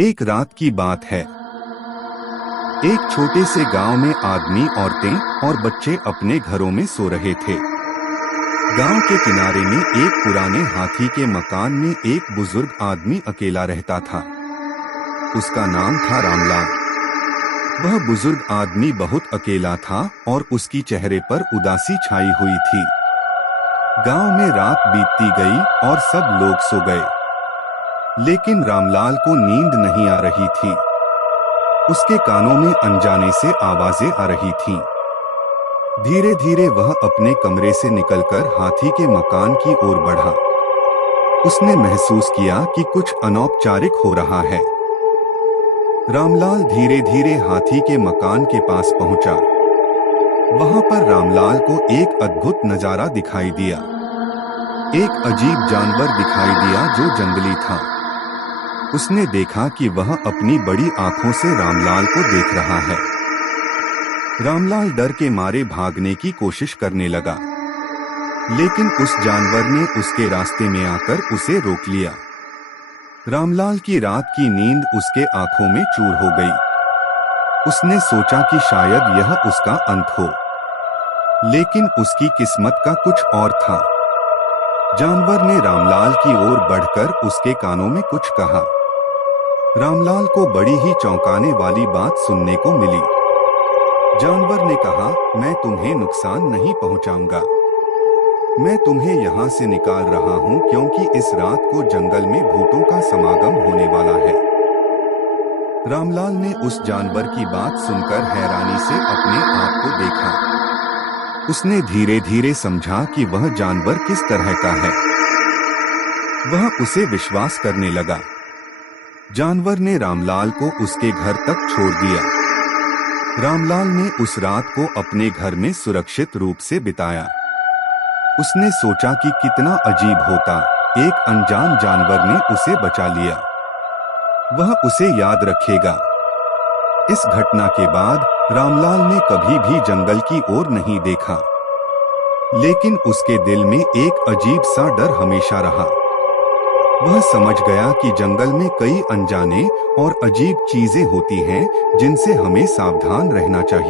एक रात की बात है। एक छोटे से गांव में आदमी, औरतें और बच्चे अपने घरों में सो रहे थे। गांव के किनारे में एक पुराने हाथी के मकान में एक बुजुर्ग आदमी अकेला रहता था। उसका नाम था रामलाल। वह बुजुर्ग आदमी बहुत अकेला था और उसकी चेहरे पर उदासी छाई हुई थी। गांव में रात बीतती गई और सब लोग सो गए, लेकिन रामलाल को नींद नहीं आ रही थी। उसके कानों में अनजाने से आवाजें आ रही थीं। धीरे धीरे वह अपने कमरे से निकलकर हाथी के मकान की ओर बढ़ा। उसने महसूस किया कि कुछ अनौपचारिक हो रहा है। रामलाल धीरे धीरे हाथी के मकान के पास पहुंचा। वहां पर रामलाल को एक अद्भुत नजारा दिखाई दिया। एक अजीब जानवर दिखाई दिया जो जंगली था। उसने देखा कि वह अपनी बड़ी आंखों से रामलाल को देख रहा है। रामलाल डर के मारे भागने की कोशिश करने लगा, लेकिन उस जानवर ने उसके रास्ते में आकर उसे रोक लिया। रामलाल की रात की नींद उसके आंखों में चूर हो गई। उसने सोचा कि शायद यह उसका अंत हो, लेकिन उसकी किस्मत का कुछ और था। जानवर ने रामलाल की ओर बढ़कर उसके कानों में कुछ कहा। रामलाल को बड़ी ही चौंकाने वाली बात सुनने को मिली। जानवर ने कहा, मैं तुम्हें नुकसान नहीं पहुंचाऊंगा। मैं तुम्हें यहाँ से निकाल रहा हूँ क्योंकि इस रात को जंगल में भूतों का समागम होने वाला है। रामलाल ने उस जानवर की बात सुनकर हैरानी से अपने आप को देखा। उसने धीरे धीरे समझा कि वह जानवर किस तरह का है। वह उसे विश्वास करने लगा। जानवर ने रामलाल को उसके घर तक छोड़ दिया। रामलाल ने उस रात को अपने घर में सुरक्षित रूप से बिताया। उसने सोचा कि कितना अजीब होता, एक अनजान जानवर ने उसे बचा लिया। वह उसे याद रखेगा। इस घटना के बाद रामलाल ने कभी भी जंगल की ओर नहीं देखा, लेकिन उसके दिल में एक अजीब सा डर हमेशा रहा। वह समझ गया कि जंगल में कई अनजाने और अजीब चीजें होती हैं, जिनसे हमें सावधान रहना चाहिए।